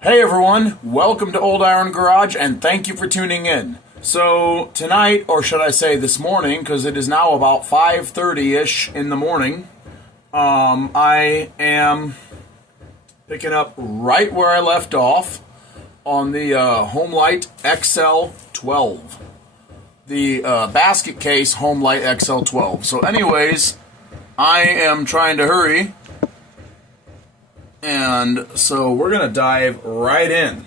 Hey everyone, welcome to Old Iron Garage and thank you for tuning in. So tonight, or should I say this morning, because it is now about 5:30-ish in the morning, I am picking up right where I left off on the Homelite XL12. The basket case Homelite XL12. So anyways, I am trying to hurry. And so we're going to dive right in.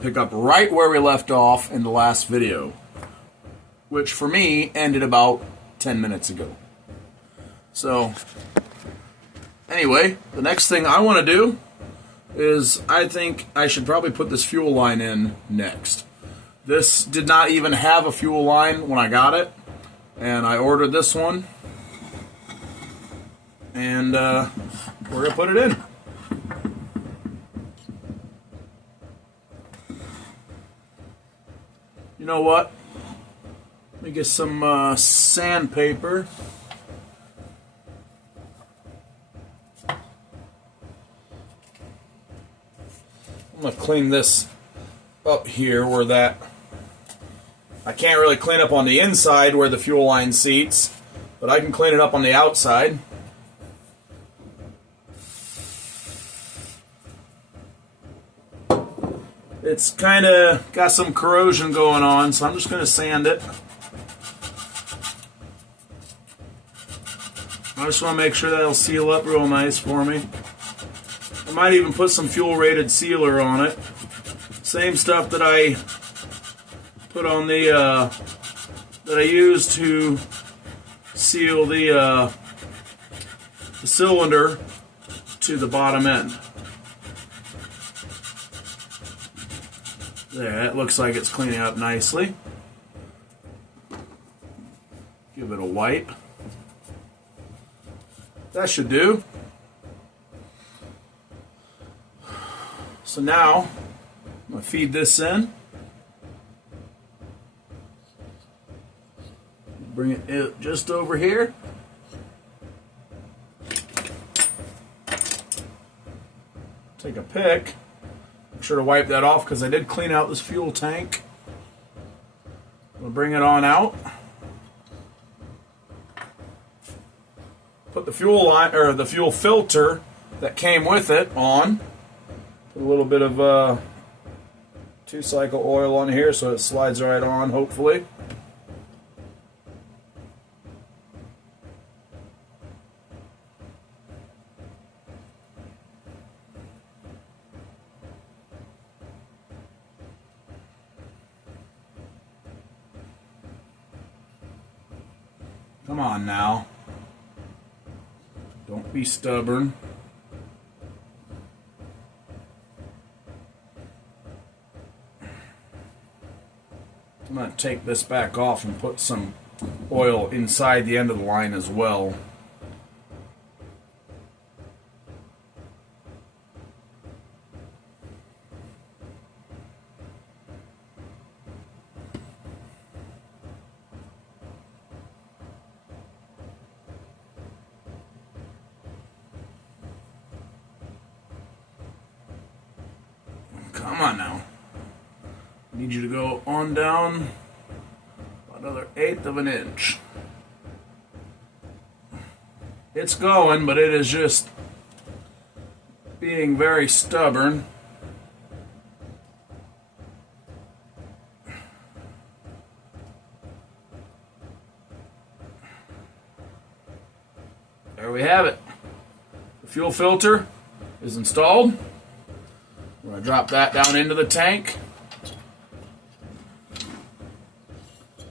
Pick up right where we left off in the last video, which for me ended about 10 minutes ago. So anyway, the next thing I want to do is I think I should probably put this fuel line in next. This did not even have a fuel line when I got it, and I ordered this one. And we're going to put it in. You know what? Let me get some sandpaper. I'm going to clean this up here where that... I can't really clean up on the inside where the fuel line seats, but I can clean it up on the outside. It's kind of got some corrosion going on, so I'm just going to sand it. I just want to make sure that it'll seal up real nice for me. I might even put some fuel-rated sealer on it. Same stuff that I put on the that I used to seal the cylinder to the bottom end. There, it looks like it's cleaning up nicely. Give it a wipe. That should do. So now, I'm going to feed this in. Bring it just over here. Take a pick. Make sure to wipe that off because I did clean out this fuel tank. We'll bring it on out. Put the fuel line or the fuel filter that came with it on. Put a little bit of 2-cycle oil on here so it slides right on, hopefully. Come on now. Don't be stubborn. I'm going to take this back off and put some oil inside the end of the line as well. Come on now. I need you to go on down another 1/8 of an inch. It's going, but it is just being very stubborn. There we have it. The fuel filter is installed. I'm going to drop that down into the tank,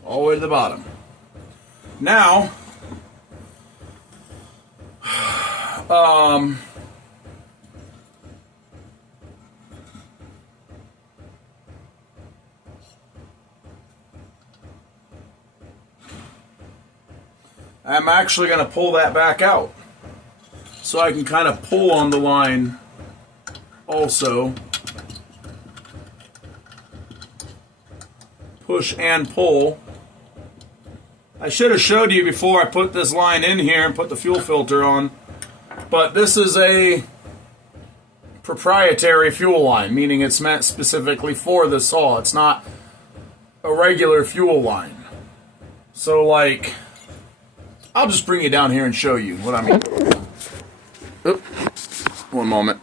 all the way to the bottom. Now, I'm actually going to pull that back out so I can kind of pull on the line also. Push and pull. I should have showed you before I put this line in here and put the fuel filter on, but this is a proprietary fuel line, meaning it's meant specifically for the saw. It's not a regular fuel line. So, like, I'll just bring you down here and show you what I mean. Oop. One moment.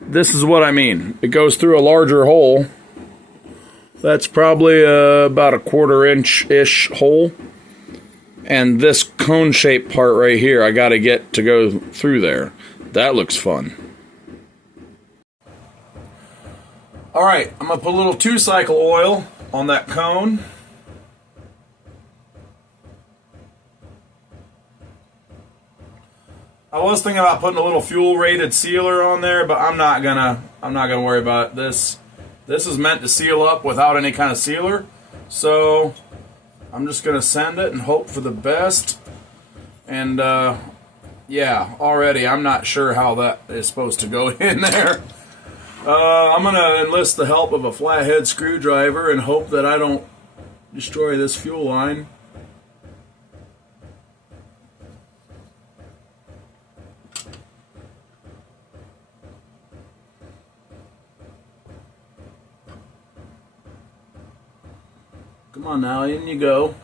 This is what I mean. It goes through a larger hole. That's probably about a 1/4 inch-ish hole. And this cone-shaped part right here, I gotta get to go through there. That looks fun. Alright, I'm gonna put a little 2-cycle oil on that cone. I was thinking about putting a little fuel rated sealer on there, but I'm not gonna worry about it. This is meant to seal up without any kind of sealer. So I'm just gonna send it and hope for the best. And yeah, already I'm not sure how that is supposed to go in there. I'm gonna enlist the help of a flathead screwdriver and hope that I don't destroy this fuel line. Come on now, in you go.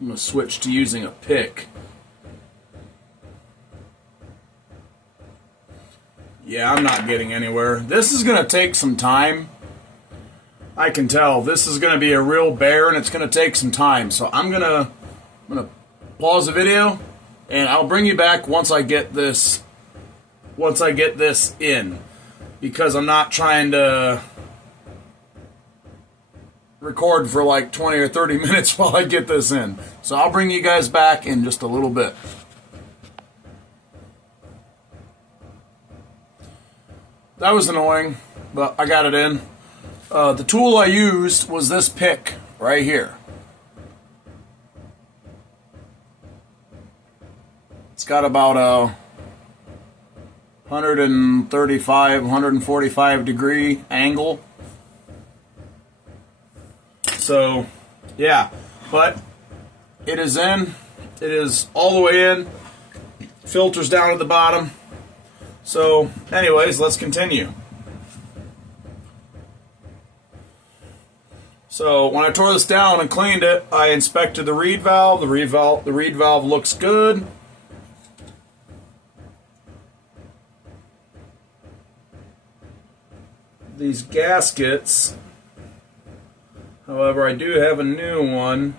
I'm going to switch to using a pick. Yeah, I'm not getting anywhere. This is going to take some time. I can tell. This is going to be a real bear and it's going to take some time. So I'm going to pause the video and I'll bring you back once I get this in, because I'm not trying to record for like 20 or 30 minutes while I get this in. So I'll bring you guys back in just a little bit. That was annoying, but I got it in. The tool I used was this pick right here. It's got about a 135, 145 degree angle. So, yeah, but it is in. It is all the way in. Filters down at the bottom. So, anyways, let's continue. So, when I tore this down and cleaned it, I inspected the reed valve. The reed valve looks good. These gaskets, however, I do have a new one.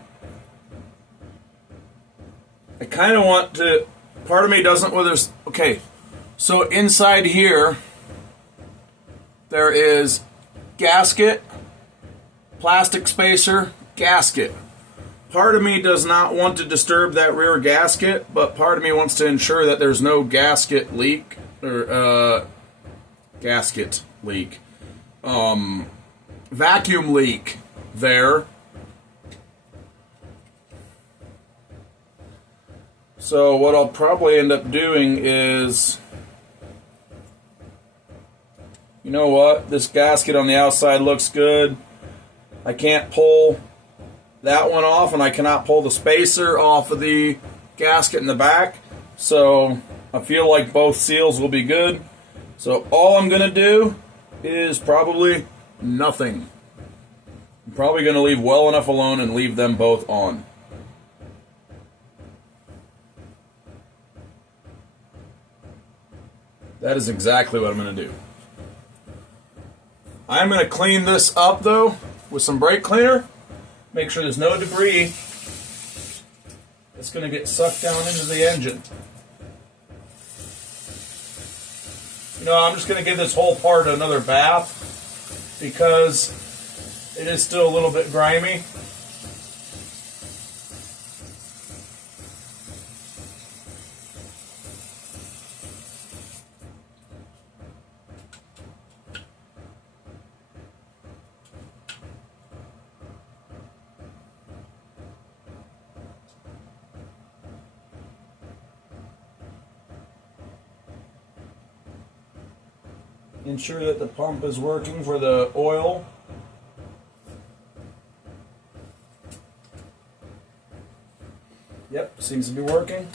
I kind of want to, part of me doesn't, well, there's, okay, so inside here, there is gasket, plastic spacer, gasket. Part of me does not want to disturb that rear gasket, but part of me wants to ensure that there's no gasket leak, or gasket leak, vacuum leak there. So what I'll probably end up doing is, you know what, this gasket on the outside looks good. I can't pull that one off, and I cannot pull the spacer off of the gasket in the back. So I feel like both seals will be good. So all I'm going to do is probably nothing. I'm probably going to leave well enough alone and leave them both on. That is exactly what I'm going to do. I'm going to clean this up, though, with some brake cleaner. Make sure there's no debris that's going to get sucked down into the engine. You know, I'm just going to give this whole part another bath because it is still a little bit grimy. Ensure that the pump is working for the oil. Yep, seems to be working.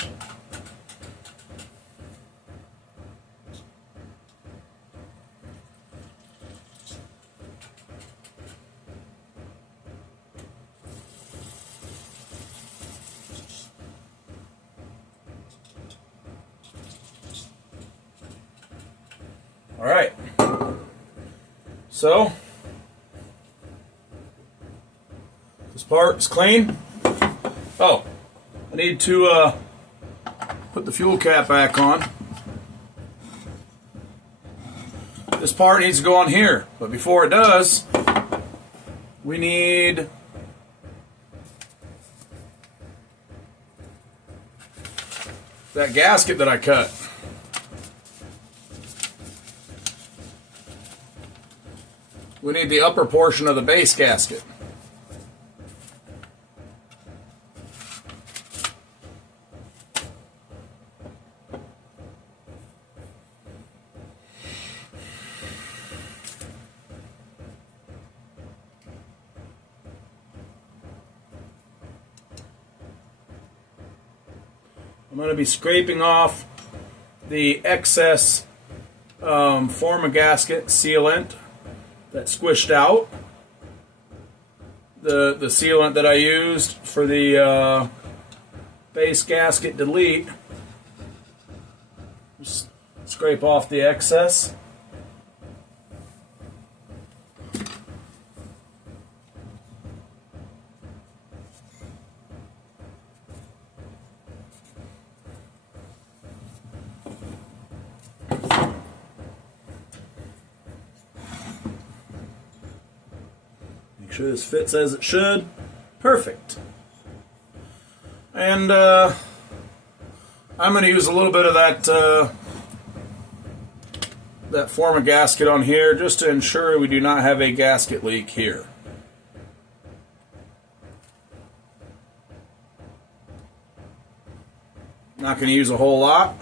All right. So this part is clean. Oh, I need to put the fuel cap back on. This part needs to go on here, but before it does, we need that gasket that I cut. We need the upper portion of the base gasket. I'm going to be scraping off the excess form gasket sealant that squished out. The sealant that I used for the base gasket delete. Just scrape off the excess. Make sure this fits as it should. Perfect. And I'm going to use a little bit of that form of gasket on here just to ensure we do not have a gasket leak here. Not going to use a whole lot.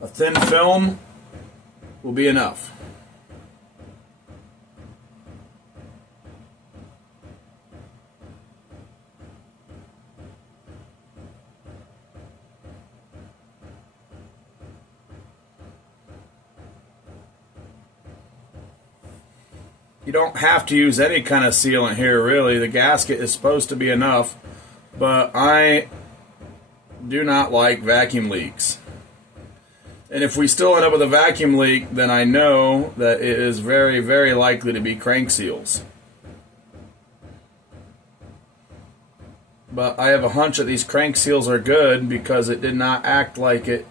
A thin film will be enough. You don't have to use any kind of sealant here, really. The gasket is supposed to be enough, but I do not like vacuum leaks. And if we still end up with a vacuum leak, then I know that it is very, very likely to be crank seals. But I have a hunch that these crank seals are good because it did not act like it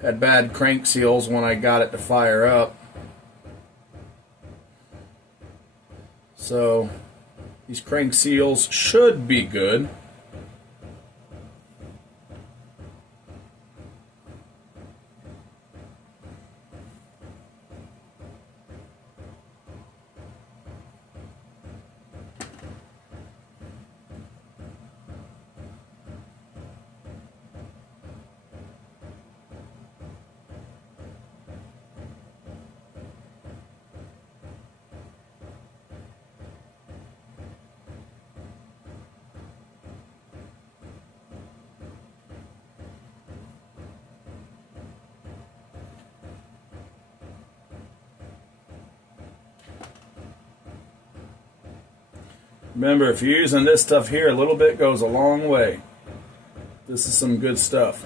had bad crank seals when I got it to fire up. So these crank seals should be good. Remember, if you're using this stuff here, a little bit goes a long way. This is some good stuff.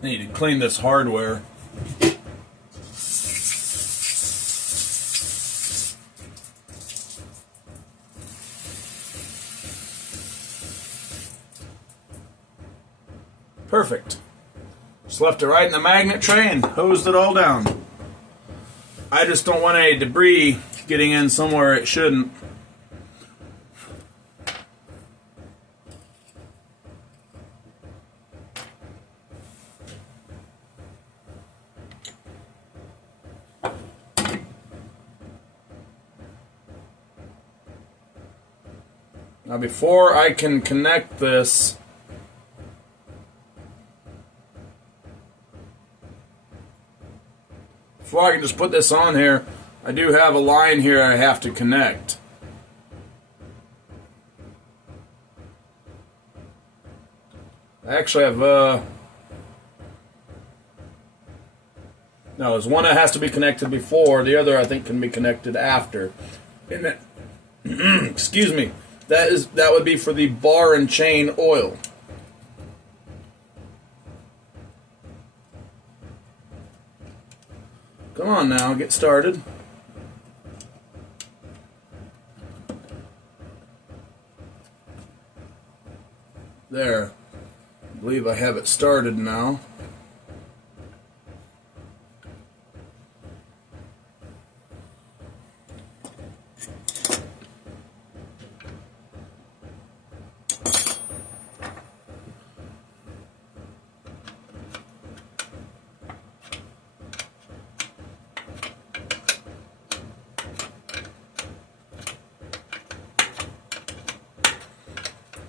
Need to clean this hardware. Perfect. Just left it right in the magnet tray and hosed it all down. I just don't want any debris getting in somewhere it shouldn't. Now before I can connect this, before I can just put this on here, I do have a line here I have to connect. I actually have, no, there's one that has to be connected before, the other I think can be connected after. And that, excuse me, that would be for the bar and chain oil. Come on now, get started. There. I believe I have it started now.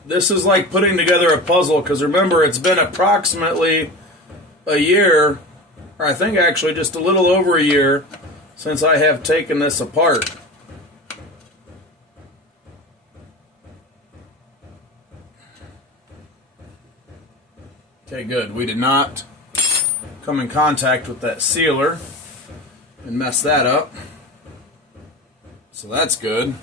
This is like putting together a puzzle, because remember, it's been approximately a year, or I think actually just a little over a year, since I have taken this apart. Okay, good. We did not come in contact with that sealer and mess that up. So that's good.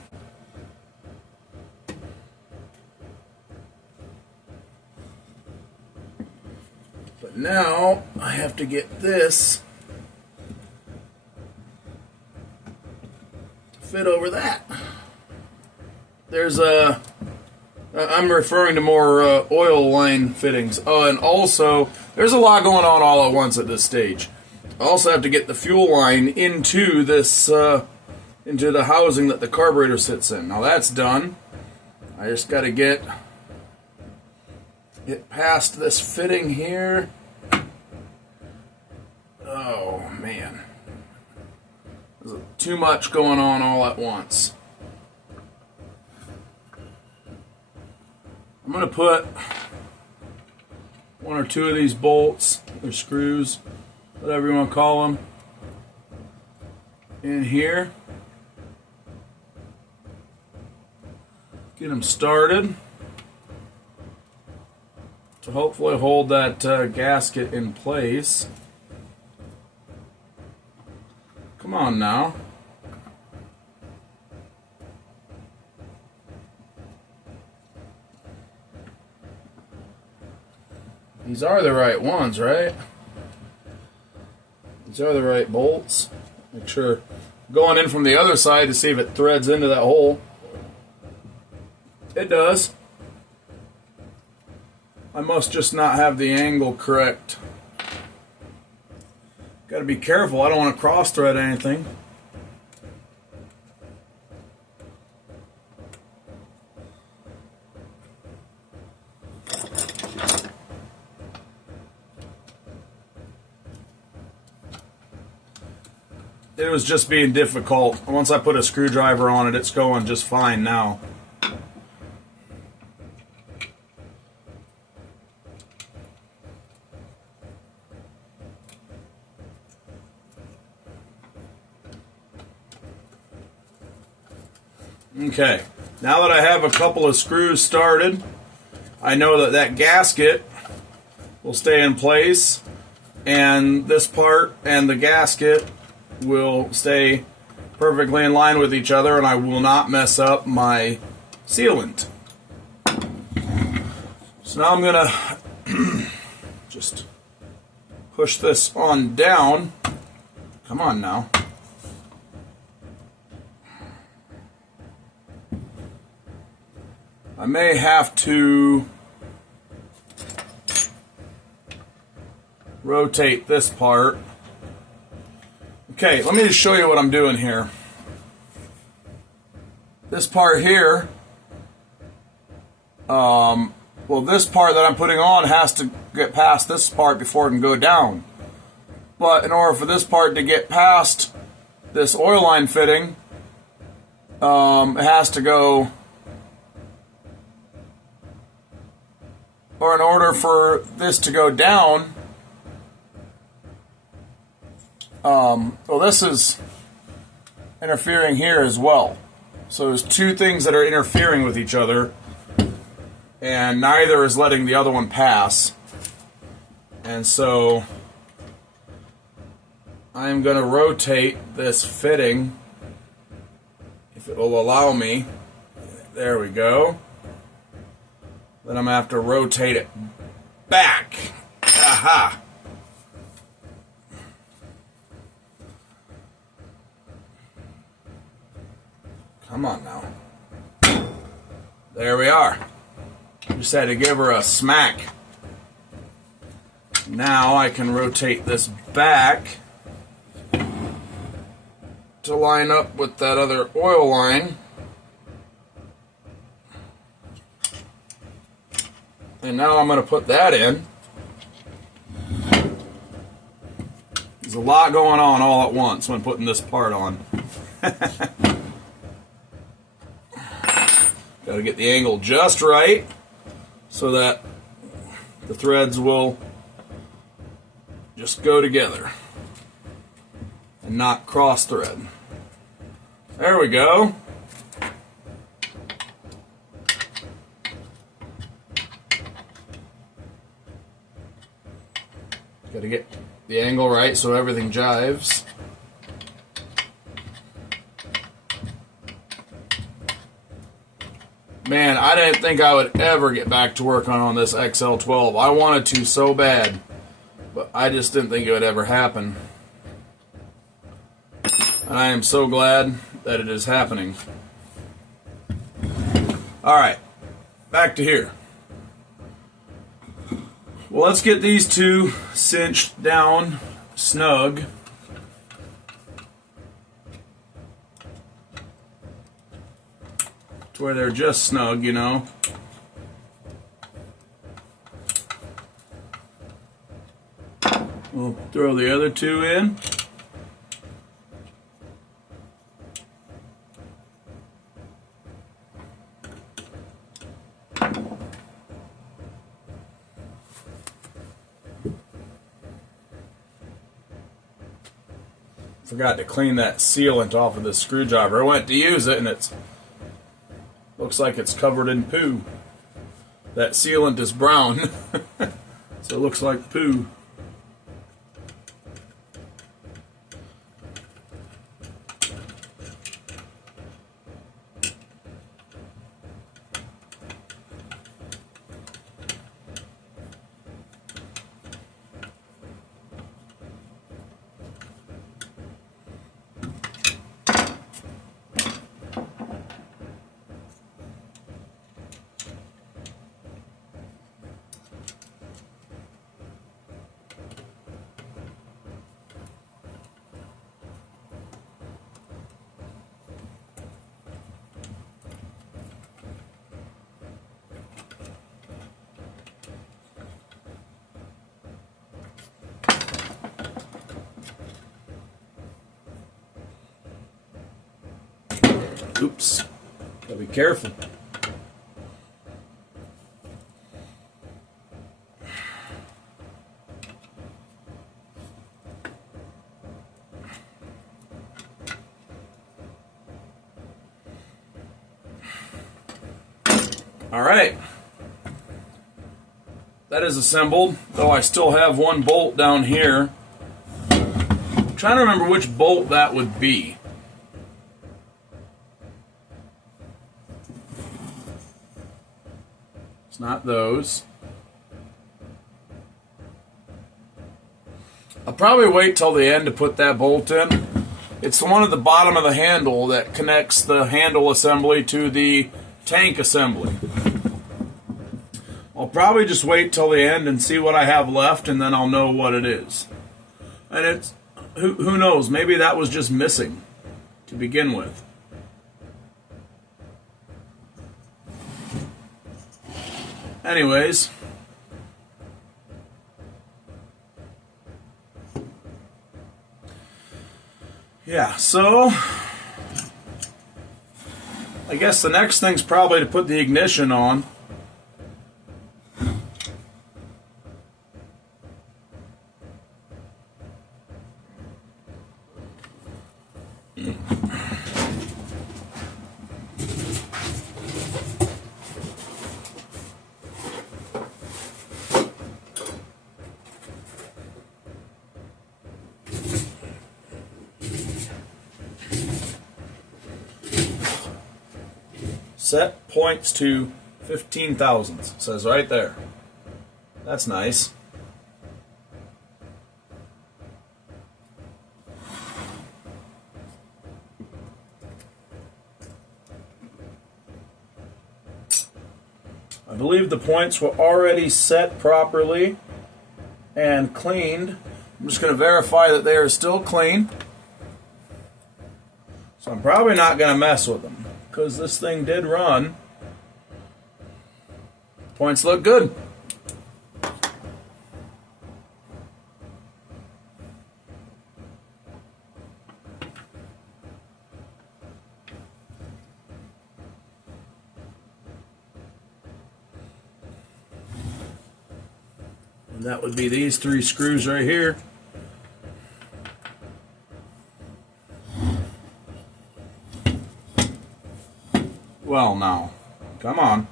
But now I have to get this to fit over that. There's a... I'm referring to more oil line fittings. Oh, and also, there's a lot going on all at once at this stage. I also have to get the fuel line into this, into the housing that the carburetor sits in. Now that's done. I just got to get past this fitting here. Oh, man. There's too much going on all at once. I'm going to put one or two of these bolts, or screws, whatever you want to call them, in here. Get them started to hopefully hold that gasket in place. Come on now. These are the right ones, right? These are the right bolts. Make sure going in from the other side to see if it threads into that hole. It does. I must just not have the angle correct. Got to be careful. I don't want to cross thread anything. It was just being difficult. Once I put a screwdriver on it, it's going just fine now. Okay, now that I have a couple of screws started, I know that that gasket will stay in place, and this part and the gasket will stay perfectly in line with each other, and I will not mess up my sealant. So now I'm gonna just push this on down. Come on now. I may have to rotate this part. Okay, let me just show you what I'm doing here. This part here, well, this part that I'm putting on has to get past this part before it can go down. But in order for this part to get past this oil line fitting, it has to go, or in order for this to go down, well, this is interfering here as well. So there's two things that are interfering with each other, and neither is letting the other one pass. And so I'm going to rotate this fitting, if it will allow me. There we go. Then I'm going to have to rotate it back. Aha! Come on now. There we are. Just had to give her a smack. Now I can rotate this back to line up with that other oil line. And now I'm going to put that in. There's a lot going on all at once when putting this part on. Got to get the angle just right so that the threads will just go together and not cross thread. There we go. Got to get the angle right so everything jives. Man, I didn't think I would ever get back to work on this XL12. I wanted to so bad, but I just didn't think it would ever happen. And I am so glad that it is happening. Alright, back to here. Well, let's get these two cinched down snug. To where they're just snug, you know. We'll throw the other two in. Forgot to clean that sealant off of this screwdriver. I went to use it and it's looks like it's covered in poo. That sealant is brown, so it looks like poo. Oops, gotta be careful. All right, that is assembled, though I still have one bolt down here. I'm trying to remember which bolt that would be. It's not those. I'll probably wait till the end to put that bolt in. It's the one at the bottom of the handle that connects the handle assembly to the tank assembly. I'll probably just wait till the end and see what I have left, and then I'll know what it is. And it's, who knows, maybe that was just missing to begin with. Anyways, yeah, so I guess the next thing's probably to put the ignition on. Set points to 15 thousandths, says right there. That's nice. I believe the points were already set properly and cleaned. I'm just going to verify that they are still clean. So I'm probably not going to mess with them, because this thing did run. Points look good. And that would be these 3 screws right here. Well, now, come on.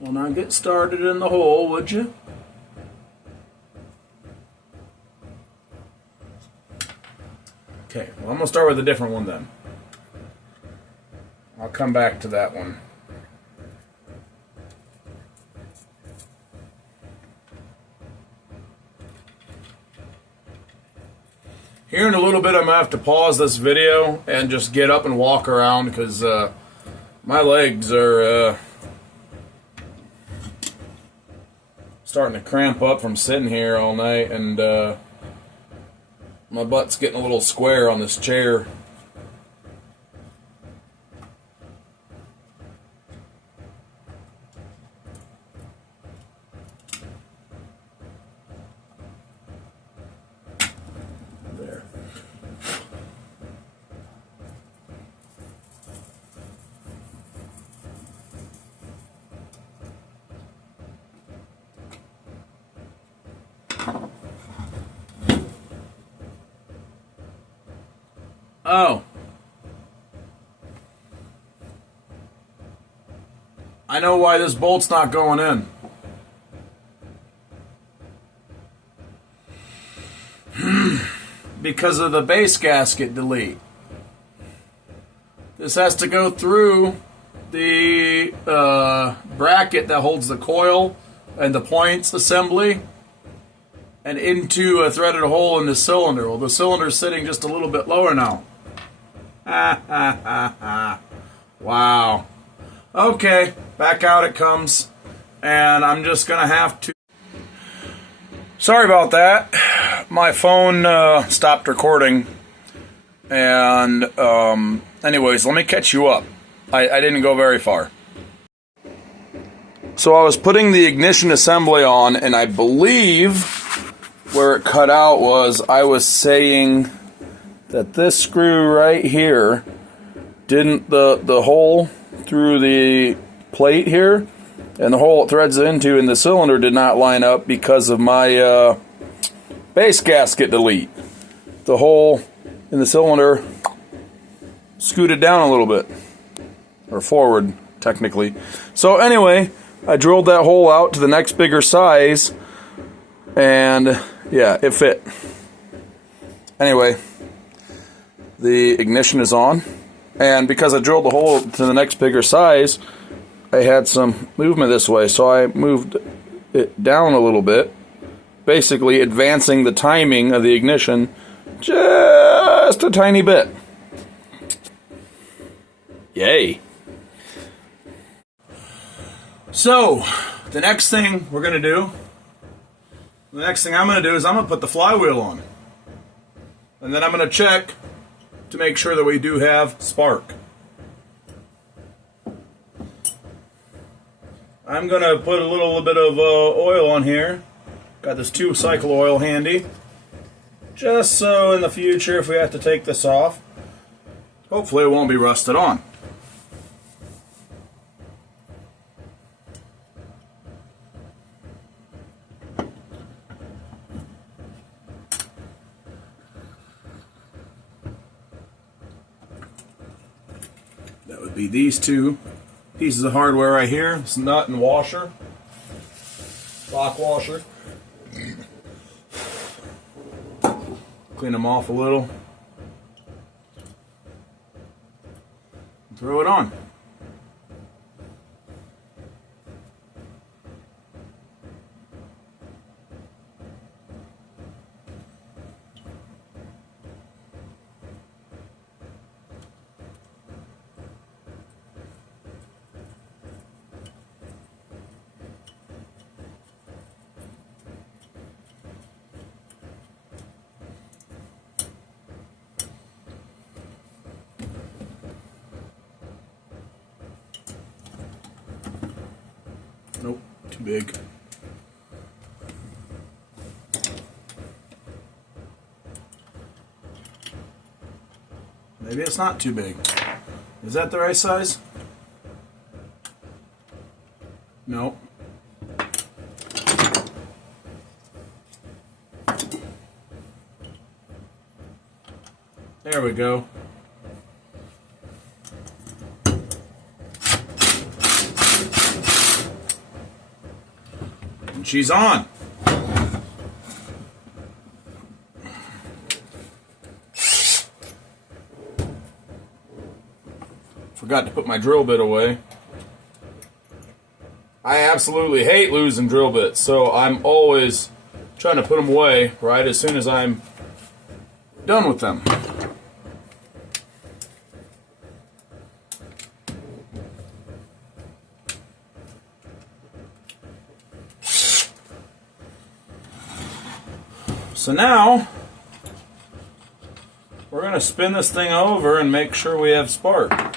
Well, now get started in the hole, would you? Okay, well, I'm going to start with a different one then. I'll come back to that one. Here in a little bit, I'm going to have to pause this video and just get up and walk around, because my legs are starting to cramp up from sitting here all night, and my butt's getting a little square on this chair. There. Oh. I know why this bolt's not going in. Because of the base gasket delete. This has to go through the bracket that holds the coil and the points assembly and into a threaded hole in the cylinder. Well, the cylinder's sitting just a little bit lower now. Wow. Okay, back out it comes. And I'm just going to have to... Sorry about that. My phone stopped recording. And anyways, let me catch you up. I didn't go very far. So I was putting the ignition assembly on, and I believe where it cut out was I was saying that this screw right here didn't, the hole through the plate here and the hole it threads into in the cylinder did not line up because of my base gasket delete. The hole in the cylinder scooted down a little bit, or forward technically. So anyway, I drilled that hole out to the next bigger size, and yeah, it fit. Anyway, the ignition is on, and because I drilled the hole to the next bigger size, I had some movement this way, so I moved it down a little bit, basically advancing the timing of the ignition just a tiny bit. Yay. So, the next thing I'm going to do is I'm going to put the flywheel on. And then I'm going to check to make sure that we do have spark. I'm going to put a little bit of oil on here. Got this 2-cycle oil handy. Just so in the future, if we have to take this off, hopefully it won't be rusted on. That would be these two pieces of hardware right here. This nut and washer, lock washer. Clean them off a little. Throw it on. Nope, too big. Maybe it's not too big. Is that the right size? No. There we go. And she's on. Forgot to put my drill bit away. I absolutely hate losing drill bits, so I'm always trying to put them away right as soon as I'm done with them. So now, we're going to spin this thing over and make sure we have spark.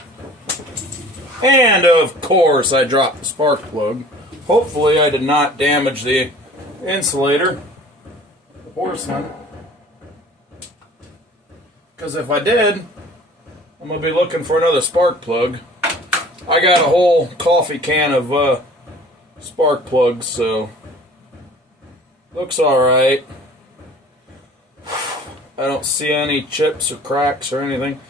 And of course I dropped the spark plug. Hopefully I did not damage the insulator, the porcelain. Because if I did, I'm going to be looking for another spark plug. I got a whole coffee can of spark plugs, so looks alright. I don't see any chips or cracks or anything.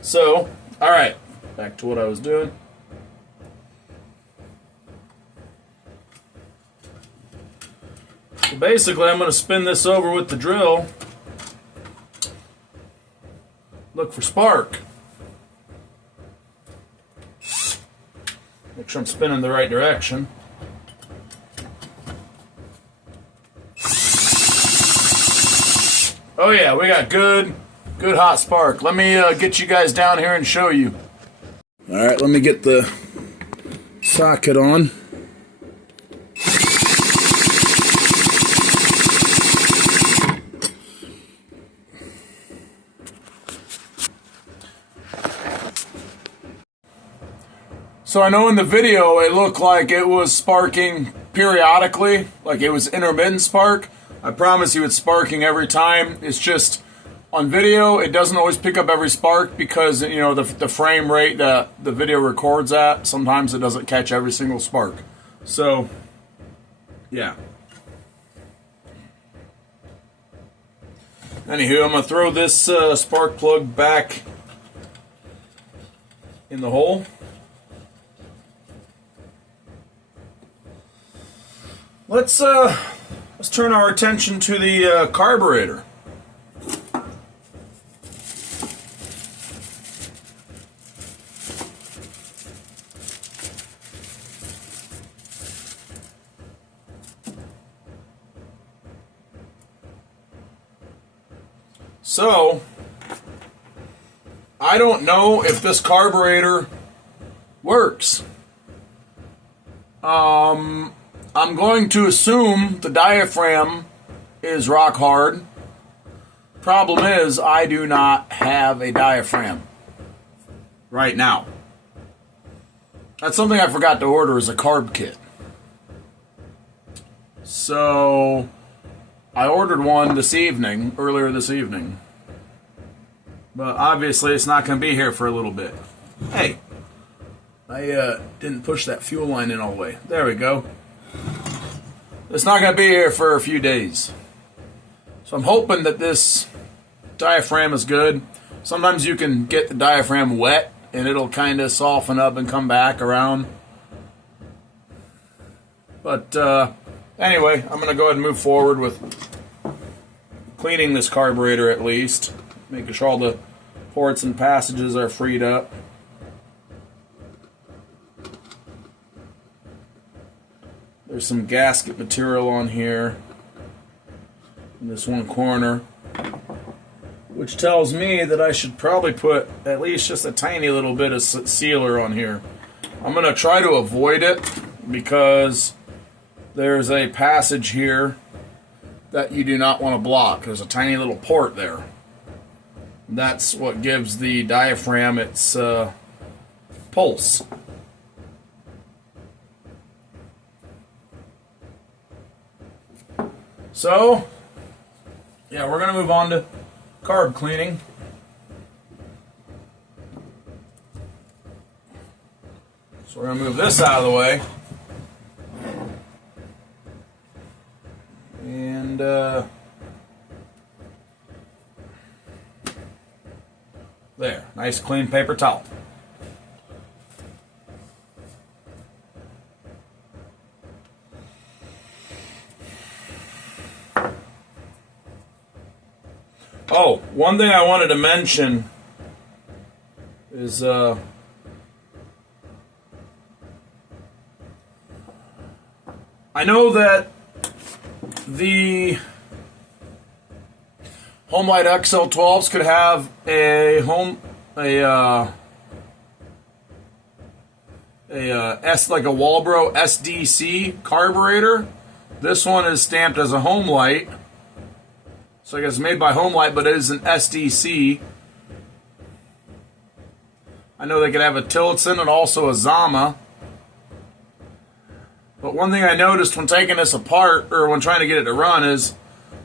So, alright, back to what I was doing. So basically, I'm going to spin this over with the drill. Look for spark. Make sure I'm spinning the right direction. Oh yeah, we got good hot spark. Let me get you guys down here and show you. Alright, let me get the socket on. So I know in the video it looked like it was sparking periodically, like it was intermittent spark. I promise you it's sparking every time. It's just on video it doesn't always pick up every spark because, you know, the frame rate that the video records at, sometimes it doesn't catch every single spark. So Yeah. Anywho, I'm going to throw this spark plug back in the hole. Let's turn our attention to the carburetor. So, I don't know if this carburetor works. I'm going to assume the diaphragm is rock hard. Problem is, I do not have a diaphragm right now. That's something I forgot to order as a carb kit. So, I ordered one earlier this evening. But obviously it's not going to be here for a little bit. Hey, I didn't push that fuel line in all the way. There we go. It's not going to be here for a few days. So I'm hoping that this diaphragm is good. Sometimes you can get the diaphragm wet and it'll kind of soften up and come back around. But anyway, I'm going to go ahead and move forward with cleaning this carburetor at least. Making sure all the ports and passages are freed up. There's some gasket material on here in this one corner, which tells me that I should probably put at least just a tiny little bit of sealer on here. I'm going to try to avoid it because there's a passage here that you do not want to block. There's a tiny little port there. That's what gives the diaphragm its pulse. So, yeah, we're going to move on to carb cleaning. So we're going to move this out of the way. And there, nice clean paper towel. Oh, one thing I wanted to mention is I know that the Homelite XL12s could have a Walbro SDC carburetor. This one is stamped as a Homelite, so I guess it's made by Homelite, but it is an SDC. I know they could have a Tillotson and also a Zama. But one thing I noticed when taking this apart, or when trying to get it to run, is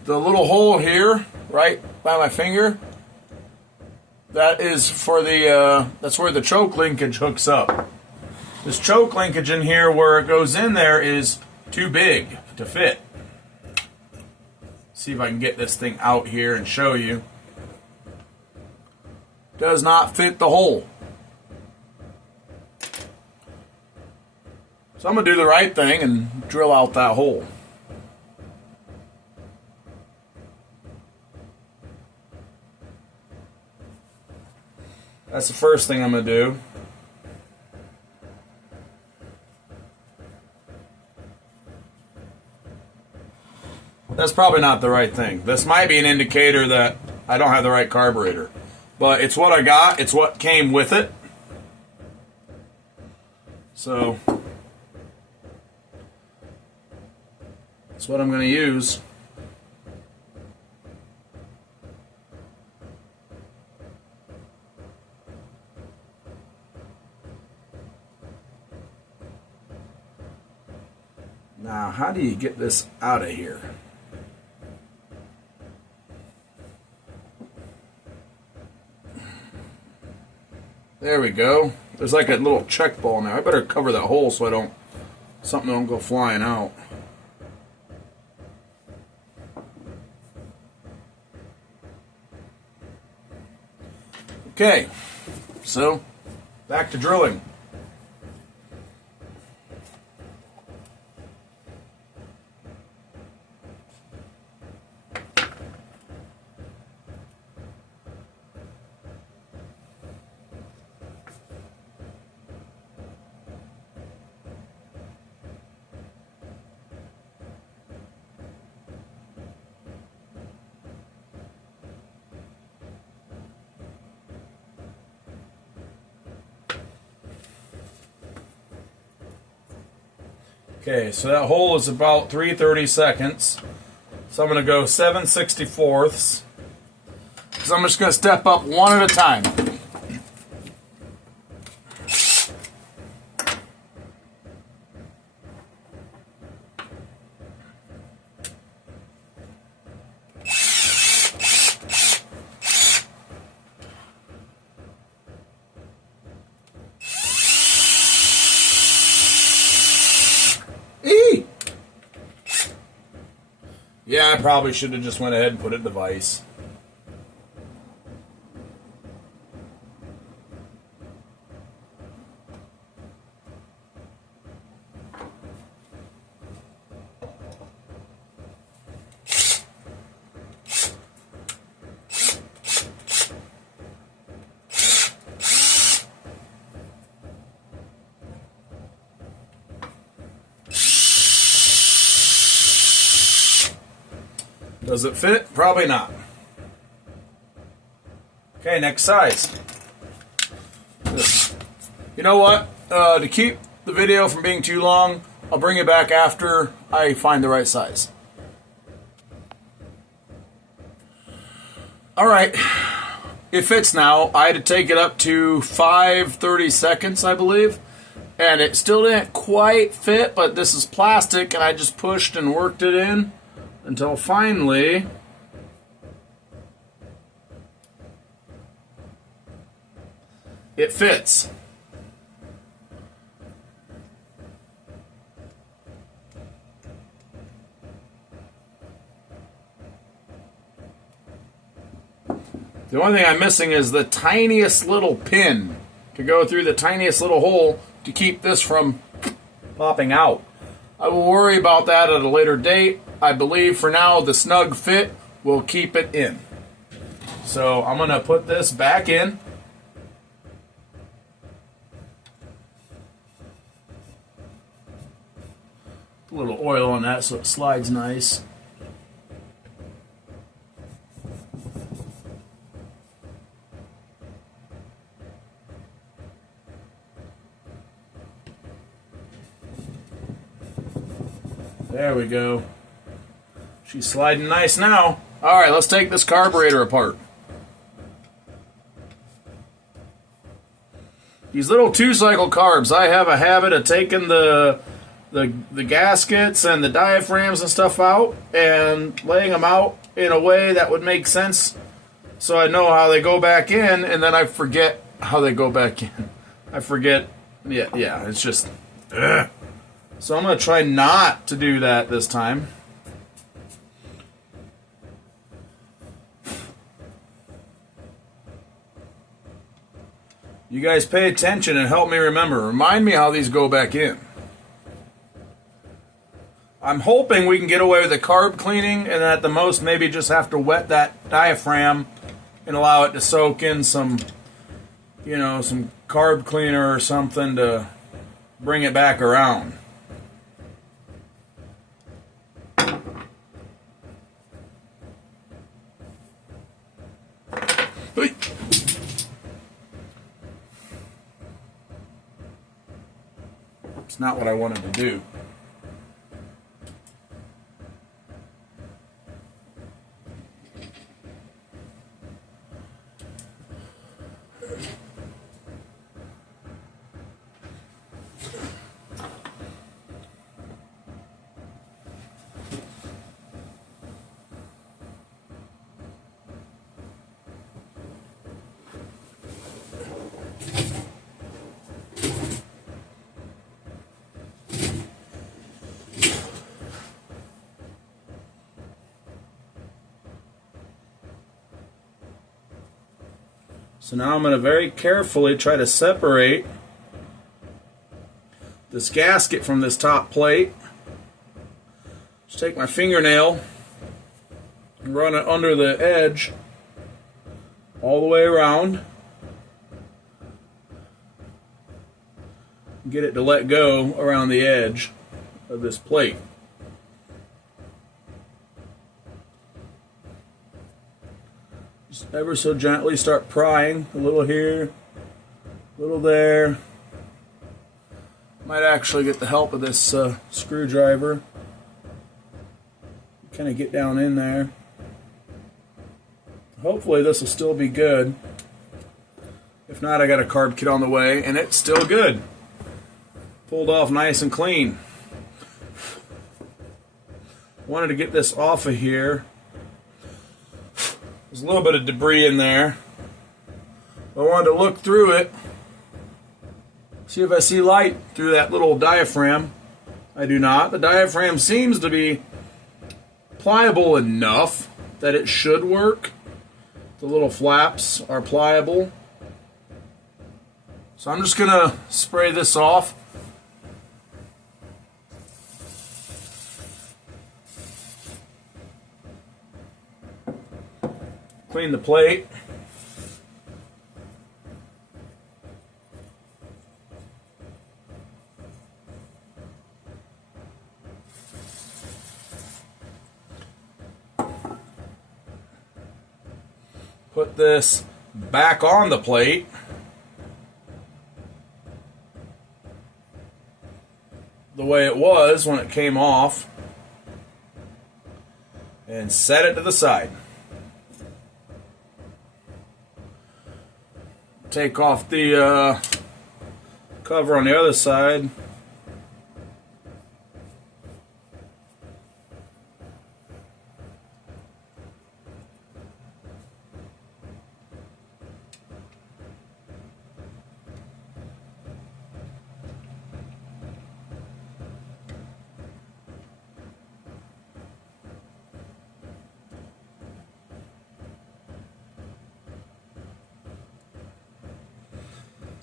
the little hole here, right by my finger, that is for the, that's where the choke linkage hooks up. This choke linkage in here where it goes in there is too big to fit. See if I can get this thing out here and show you. Does not fit the hole. So I'm going to do the right thing and drill out that hole. That's the first thing I'm going to do. That's probably not the right thing. This might be an indicator that I don't have the right carburetor. But it's what I got. It's what came with it. So that's what I'm going to use. Now, how do you get this out of here? There we go. There's like a little check ball now. I better cover that hole so something don't go flying out. Okay, so back to drilling. Okay, so that hole is about 3/32. So I'm going to go 7/64. So I'm just going to step up one at a time. Yeah, I probably should have just went ahead and put it in the vise. Does it fit? Probably not. Okay, next size. You know what? To keep the video from being too long, I'll bring it back after I find the right size. Alright, it fits now. I had to take it up to 5/32, I believe. And it still didn't quite fit, but this is plastic, and I just pushed and worked it in until finally it fits. The only thing I'm missing is the tiniest little pin to go through the tiniest little hole to keep this from popping out. I will worry about that at a later date. I believe for now the snug fit will keep it in. So I'm going to put this back in. A little oil on that so it slides nice. There we go. She's sliding nice now. All right, let's take this carburetor apart. These little 2-cycle carbs, I have a habit of taking the gaskets and the diaphragms and stuff out and laying them out in a way that would make sense so I know how they go back in, and then I forget how they go back in. I forget. Yeah, it's just... Ugh. So I'm going to try not to do that this time. You guys pay attention and help me remember. Remind me how these go back in. I'm hoping we can get away with the carb cleaning and at the most maybe just have to wet that diaphragm and allow it to soak in some, you know, some carb cleaner or something to bring it back around. It's not what I wanted to do. So now I'm going to very carefully try to separate this gasket from this top plate. Just take my fingernail and run it under the edge all the way around. Get it to let go around the edge of this plate. Just ever so gently start prying, a little here, a little there. Might actually get the help of this screwdriver. Kind of get down in there. Hopefully this will still be good. If not, I got a carb kit on the way, and it's still good. Pulled off nice and clean. Wanted to get this off of here. There's a little bit of debris in there. I wanted to look through it, see if I see light through that little diaphragm. I do not. The diaphragm seems to be pliable enough that it should work. The little flaps are pliable. So I'm just going to spray this off. Clean the plate. Put this back on the plate. The way it was when it came off. And set it to the side. Take off the cover on the other side.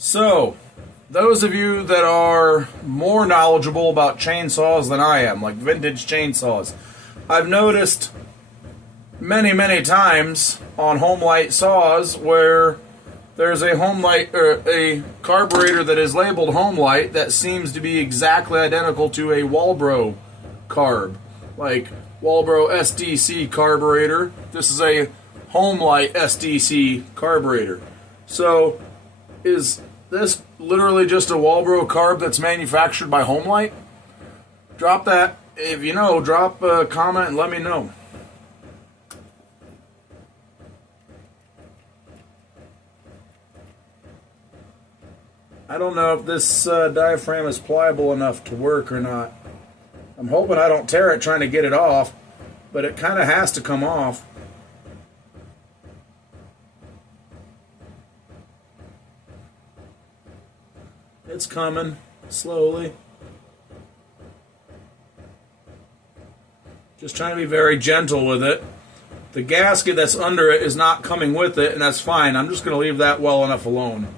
So, those of you that are more knowledgeable about chainsaws than I am, like vintage chainsaws, I've noticed many times on Homelite saws where there's a Homelite or a carburetor that is labeled Homelite that seems to be exactly identical to a Walbro carb, like Walbro SDC carburetor. This is a Homelite SDC carburetor. So, is this literally just a Walbro carb that's manufactured by Homelite? Drop that, if you know, drop a comment and let me know. I don't know if this diaphragm is pliable enough to work or not. I'm hoping I don't tear it trying to get it off, but it kind of has to come off. It's coming slowly. Just trying to be very gentle with it. The gasket that's under it is not coming with it, and that's fine. I'm just going to leave that well enough alone.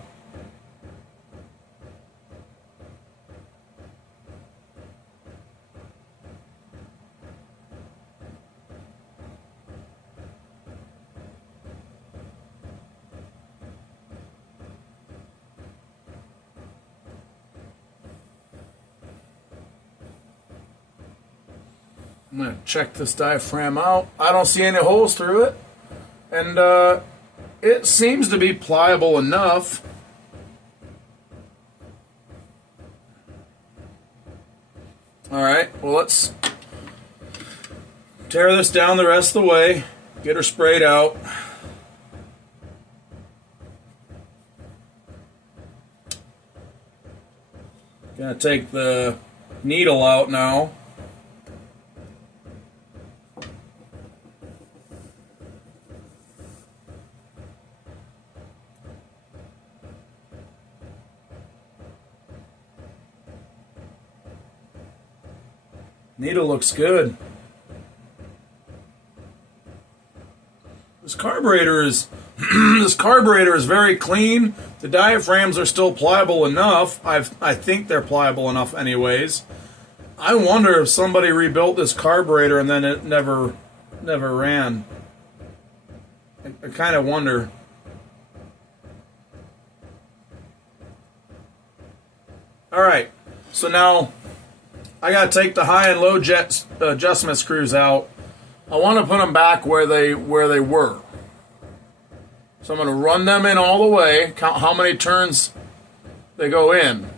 I'm going to check this diaphragm out. I don't see any holes through it. And it seems to be pliable enough. Alright, well let's tear this down the rest of the way. Get her sprayed out. Gonna take the needle out now. Needle looks good. This carburetor is This carburetor is very clean. The diaphragms are still pliable enough. I think they're pliable enough anyways. I wonder if somebody rebuilt this carburetor and then it never ran. I kind of wonder. Alright, so now I got to take the high and low jet adjustment screws out. I want to put them back where they were. So I'm going to run them in all the way, count how many turns they go in,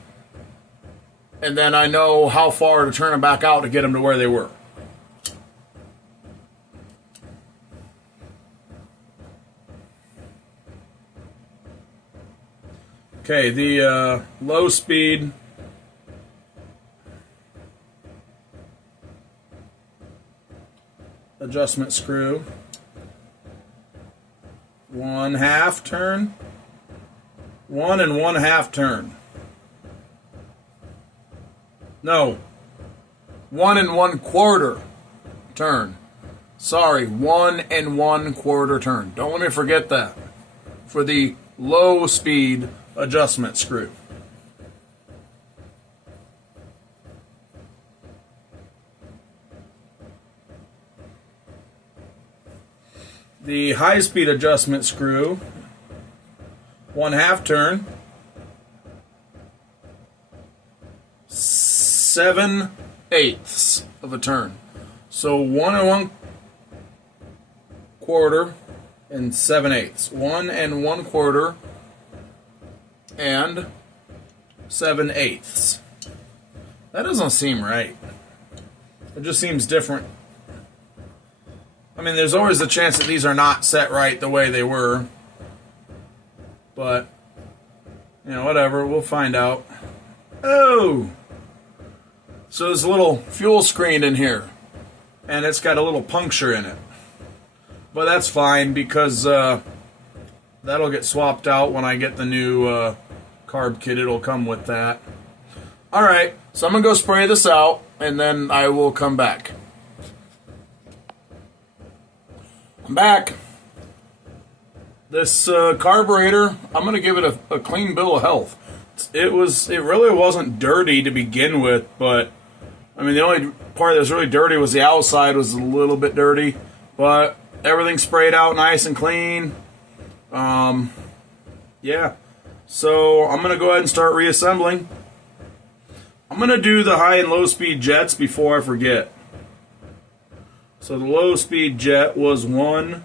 and then I know how far to turn them back out to get them to where they were. Okay, the low speed adjustment screw, 1/2 turn, 1 1/2 turn. No, 1 1/4 turn. Sorry, 1 1/4 turn. Don't let me forget that. For the low speed adjustment screw. The high speed adjustment screw, 1/2 turn, 7/8 of a turn. So 1 1/4 and 7/8. 1 1/4 and 7/8. That doesn't seem right. It just seems different. I mean, there's always the chance that these are not set right the way they were. But, you know, whatever. We'll find out. Oh! So there's a little fuel screen in here. And it's got a little puncture in it. But that's fine because that'll get swapped out when I get the new carb kit. It'll come with that. Alright, so I'm going to go spray this out and then I will come back. I'm back. This carburetor, I'm going to give it a clean bill of health. It really wasn't dirty to begin with, but I mean the only part that was really dirty was the outside was a little bit dirty, but everything sprayed out nice and clean. Yeah. So I'm going to go ahead and start reassembling. I'm going to do the high and low speed jets before I forget. So the low speed jet was 1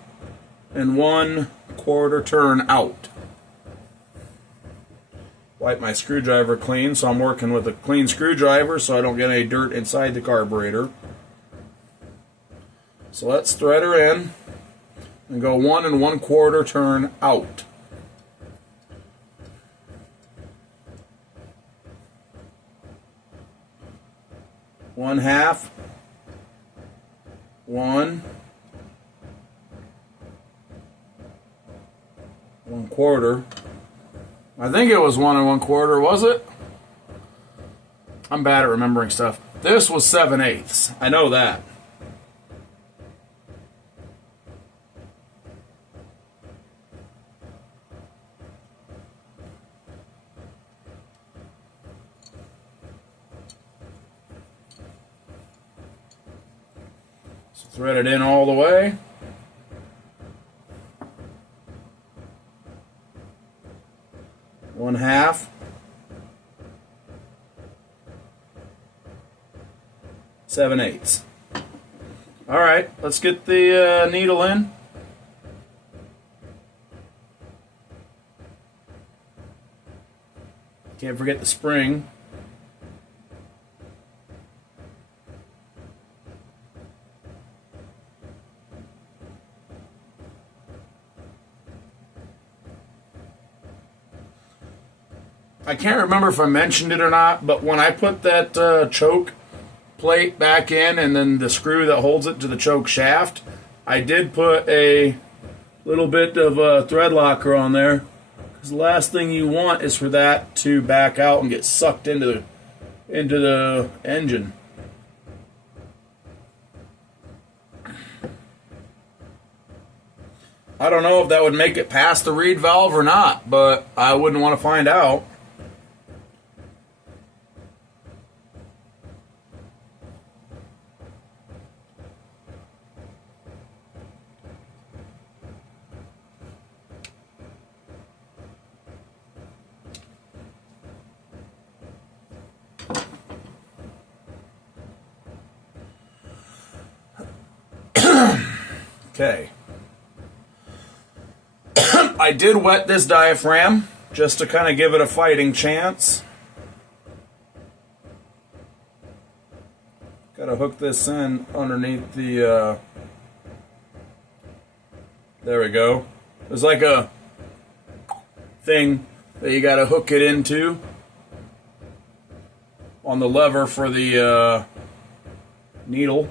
1/4 turn out. Wipe my screwdriver clean, so I'm working with a clean screwdriver so I don't get any dirt inside the carburetor. So let's thread her in and go 1 1/4 turn out. One half. 1 1/4. I think it was 1 1/4, was it? I'm bad at remembering stuff. This was 7/8. I know that. So thread it in all the way. One half. 7/8. All right, let's get the needle in. Can't forget the spring. I can't remember if I mentioned it or not, but when I put that choke plate back in and then the screw that holds it to the choke shaft, I did put a little bit of a thread locker on there, because the last thing you want is for that to back out and get sucked into the engine. I don't know if that would make it past the reed valve or not, but I wouldn't want to find out. Okay. I did wet this diaphragm just to kind of give it a fighting chance. Got to hook this in underneath the, there we go. There's like a thing that you got to hook it into on the lever for the needle.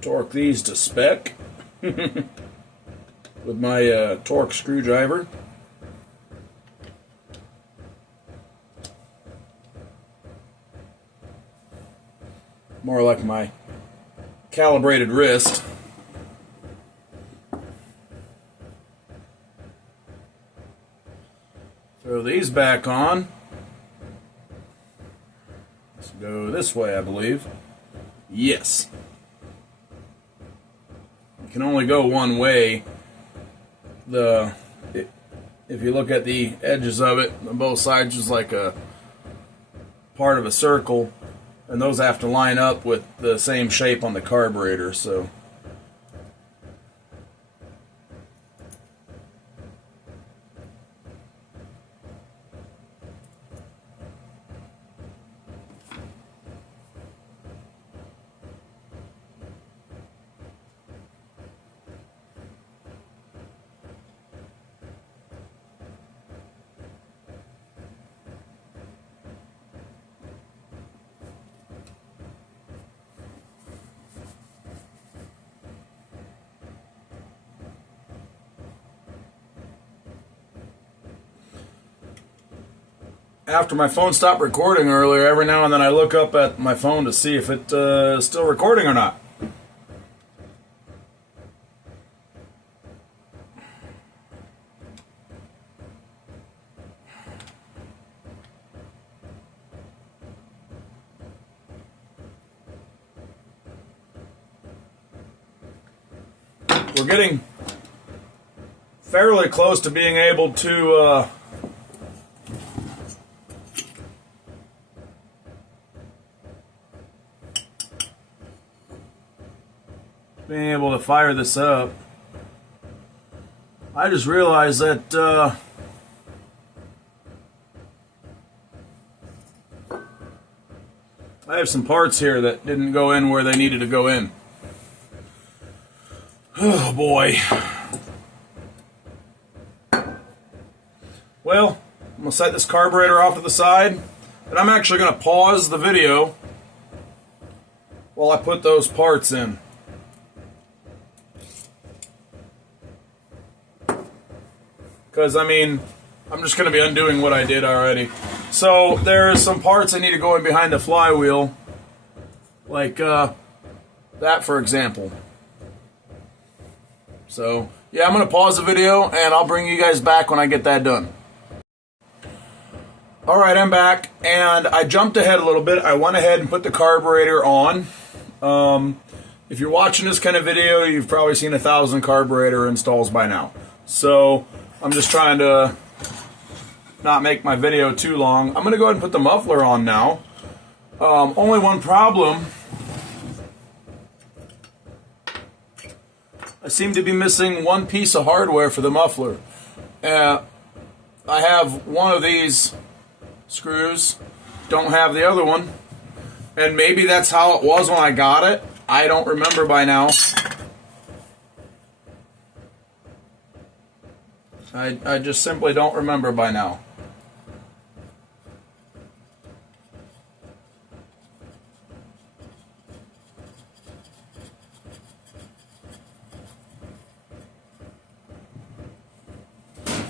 Torque these to spec with my torque screwdriver. More like my calibrated wrist. Throw these back on. Let's go this way, I believe. Yes. Can only go one way. If you look at the edges of it, on both sides is like a part of a circle, and those have to line up with the same shape on the carburetor. So after my phone stopped recording earlier, every now and then I look up at my phone to see if it's still recording or not. We're getting fairly close to being able to fire this up. I just realized that I have some parts here that didn't go in where they needed to go in. Oh boy. Well, I'm going to set this carburetor off to the side, and I'm actually going to pause the video while I put those parts in. Because, I mean, I'm just going to be undoing what I did already. So, there's some parts that need to go in behind the flywheel. Like, that, for example. So, yeah, I'm going to pause the video, and I'll bring you guys back when I get that done. Alright, I'm back, and I jumped ahead a little bit. I went ahead and put the carburetor on. If you're watching this kind of video, you've probably seen 1,000 carburetor installs by now. So, I'm just trying to not make my video too long. I'm going to go ahead and put the muffler on now. Only one problem. I seem to be missing one piece of hardware for the muffler. I have one of these screws, don't have the other one, and maybe that's how it was when I got it. I don't remember by now. I just simply don't remember by now.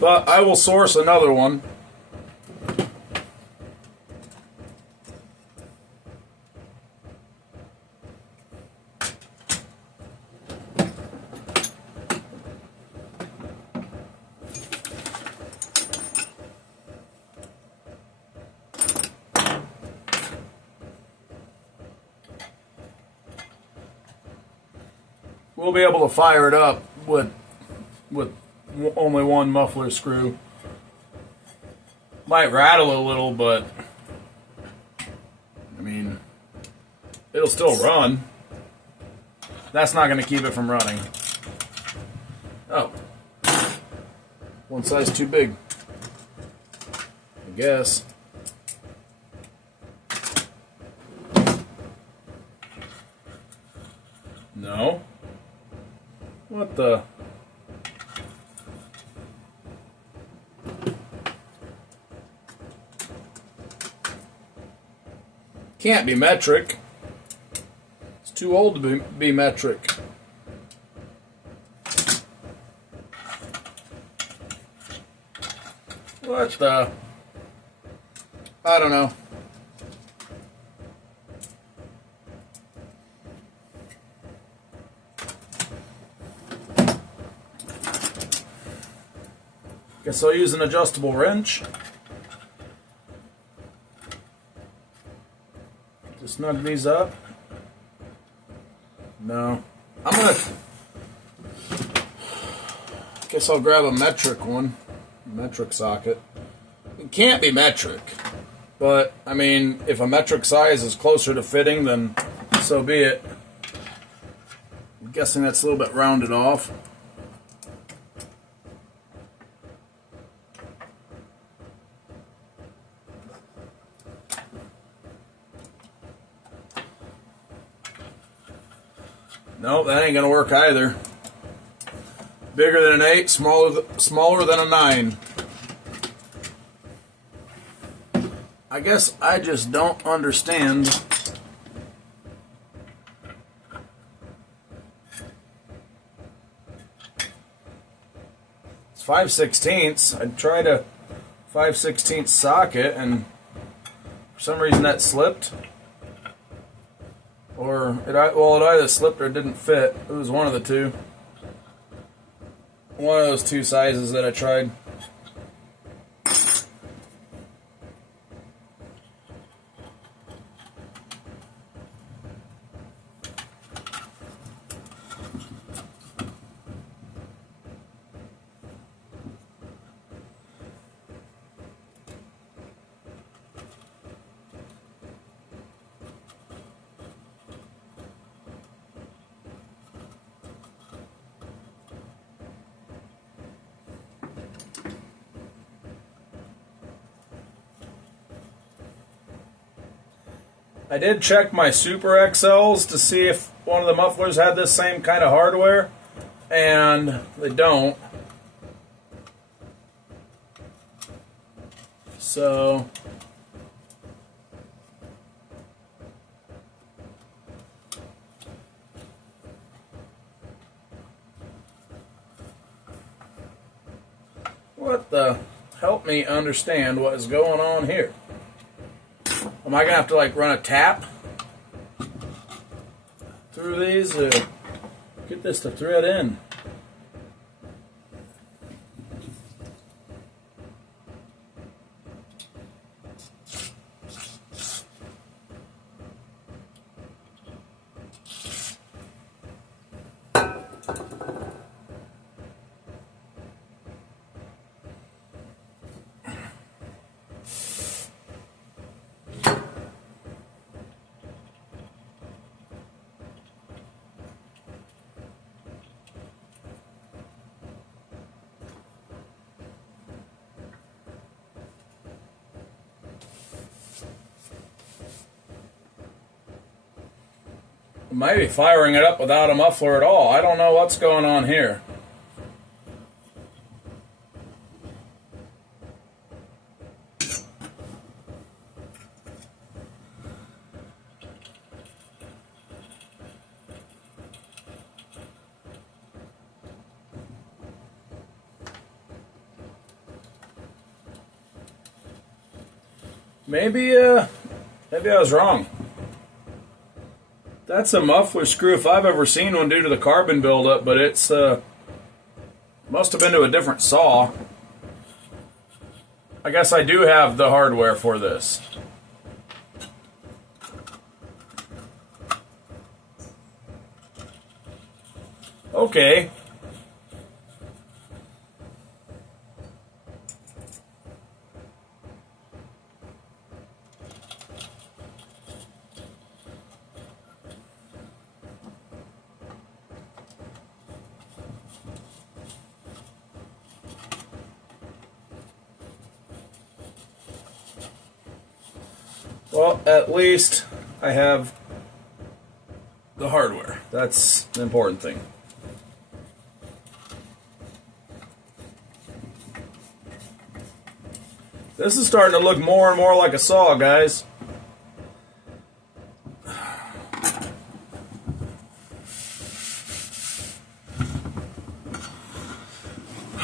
But I will source another one. We'll be able to fire it up with only one muffler screw. Might rattle a little, but I mean, it'll still run. That's not going to keep it from running. Oh, one size too big, I guess. No. What the? Can't be metric. It's too old to be metric. What the? I don't know. Guess I'll use an adjustable wrench. To snug these up. No. Guess I'll grab a metric one. Metric socket. It can't be metric. But, I mean, if a metric size is closer to fitting, then so be it. I'm guessing that's a little bit rounded off. Nope, that ain't gonna work either. Bigger than an 8, smaller than a 9. I guess I just don't understand. It's 5/16. I tried a 5/16 socket, and for some reason that slipped. Or it either slipped or it didn't fit. It was one of the two. One of those two sizes that I tried. I did check my Super XLs to see if one of the mufflers had this same kind of hardware, and they don't. So what the? Help me understand what is going on here. Am I going to have to like run a tap through these to get this to thread in? Maybe firing it up without a muffler at all. I don't know what's going on here. Maybe I was wrong. That's a muffler screw if I've ever seen one due to the carbon buildup, but it's must have been to a different saw. I guess I do have the hardware for this. Okay. Well, at least I have the hardware. That's the important thing. This is starting to look more and more like a saw, guys.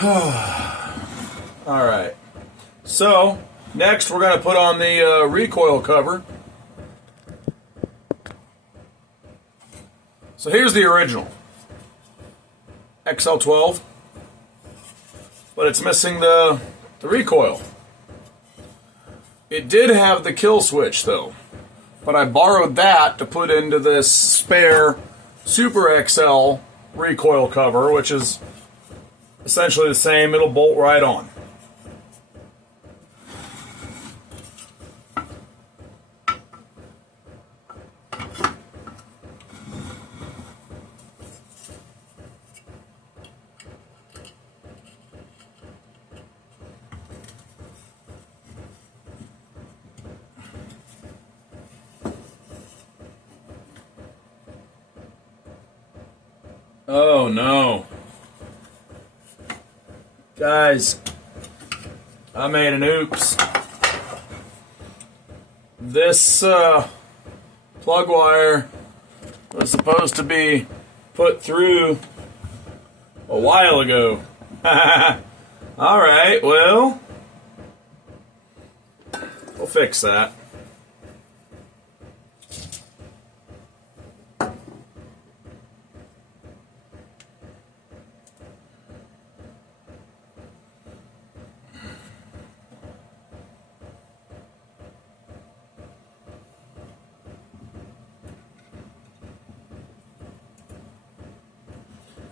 All right. So, next we're going to put on the recoil cover. So here's the original XL12, but it's missing the recoil. It did have the kill switch though, but I borrowed that to put into this spare Super XL recoil cover, which is essentially the same. It'll bolt right on. Oh no. Guys, I made an oops. This plug wire was supposed to be put through a while ago. Alright, well, we'll fix that.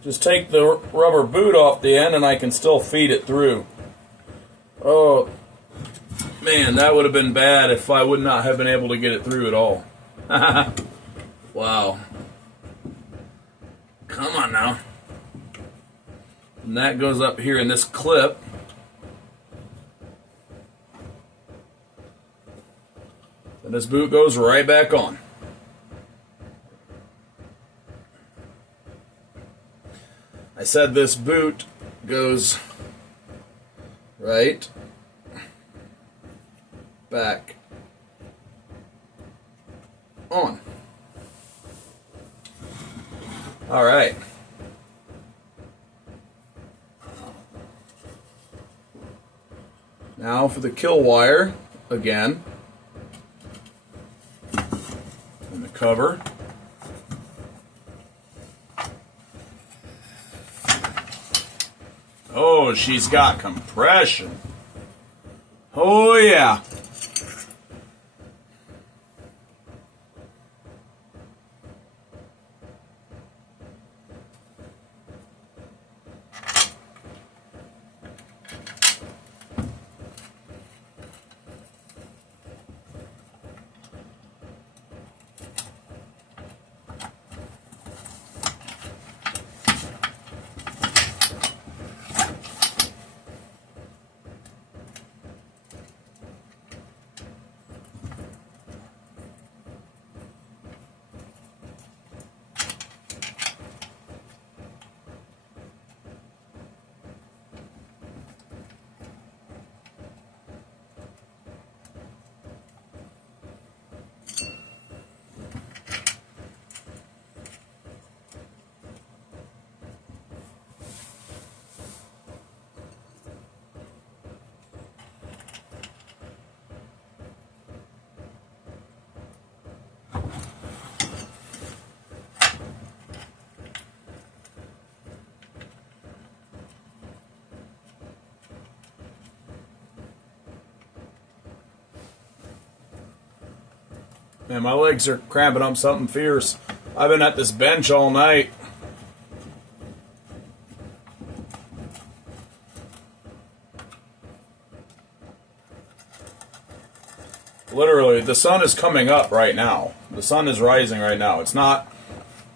Just take the rubber boot off the end and I can still feed it through. Oh, man, that would have been bad if I would not have been able to get it through at all. Wow. Come on now. And that goes up here in this clip. And this boot goes right back on. I said this boot goes right back on. All right. Now for the kill wire again. And the cover. Oh, she's got compression. Oh, yeah. Man, my legs are cramping up something fierce. I've been at this bench all night. Literally, the sun is coming up right now. The sun is rising right now. It's not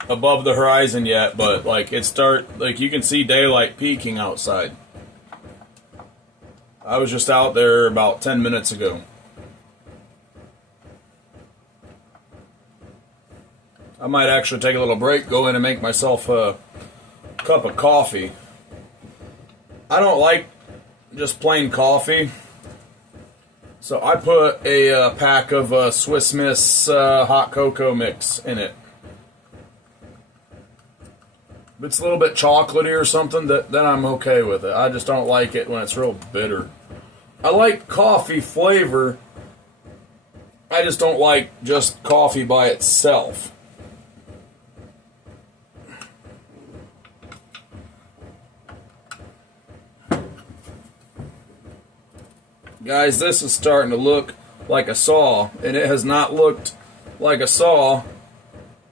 above the horizon yet, but like you can see daylight peeking outside. I was just out there about 10 minutes ago. I might actually take a little break, go in and make myself a cup of coffee. I don't like just plain coffee, so I put a pack of Swiss Miss hot cocoa mix in it. If it's a little bit chocolatey or something, then I'm okay with it. I just don't like it when it's real bitter. I like coffee flavor. I just don't like just coffee by itself. Guys, this is starting to look like a saw, and it has not looked like a saw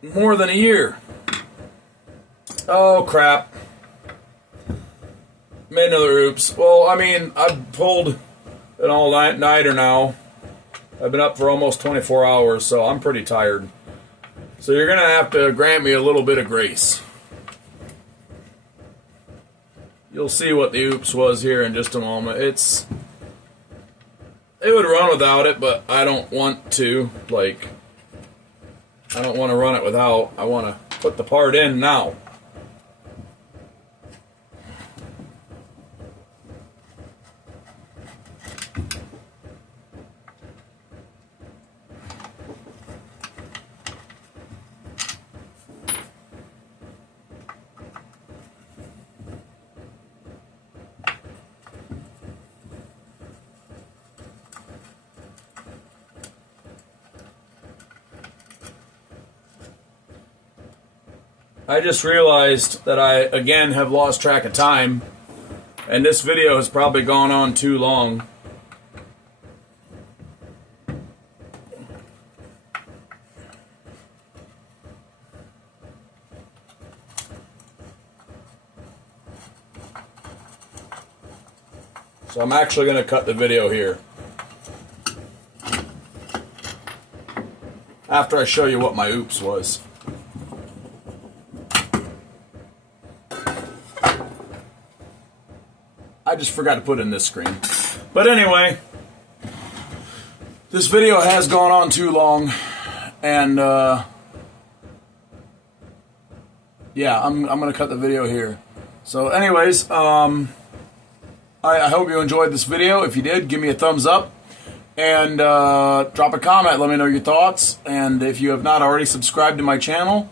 in more than a year. Oh, crap. Made another oops. Well, I mean, I've pulled an all-nighter now. I've been up for almost 24 hours, so I'm pretty tired. So you're going to have to grant me a little bit of grace. You'll see what the oops was here in just a moment. It would run without it, but I don't want to. I don't want to run it without. I want to put the part in now. I just realized that I, again, have lost track of time, and this video has probably gone on too long. So I'm actually going to cut the video here. After I show you what my oops was. I just forgot to put in this screen. But anyway, this video has gone on too long, and yeah, I'm gonna cut the video here. So anyways, I hope you enjoyed this video. If you did, give me a thumbs up, and drop a comment. Let me know your thoughts, and if you have not already subscribed to my channel,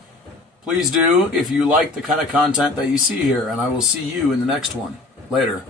please do if you like the kind of content that you see here, and I will see you in the next one. Later.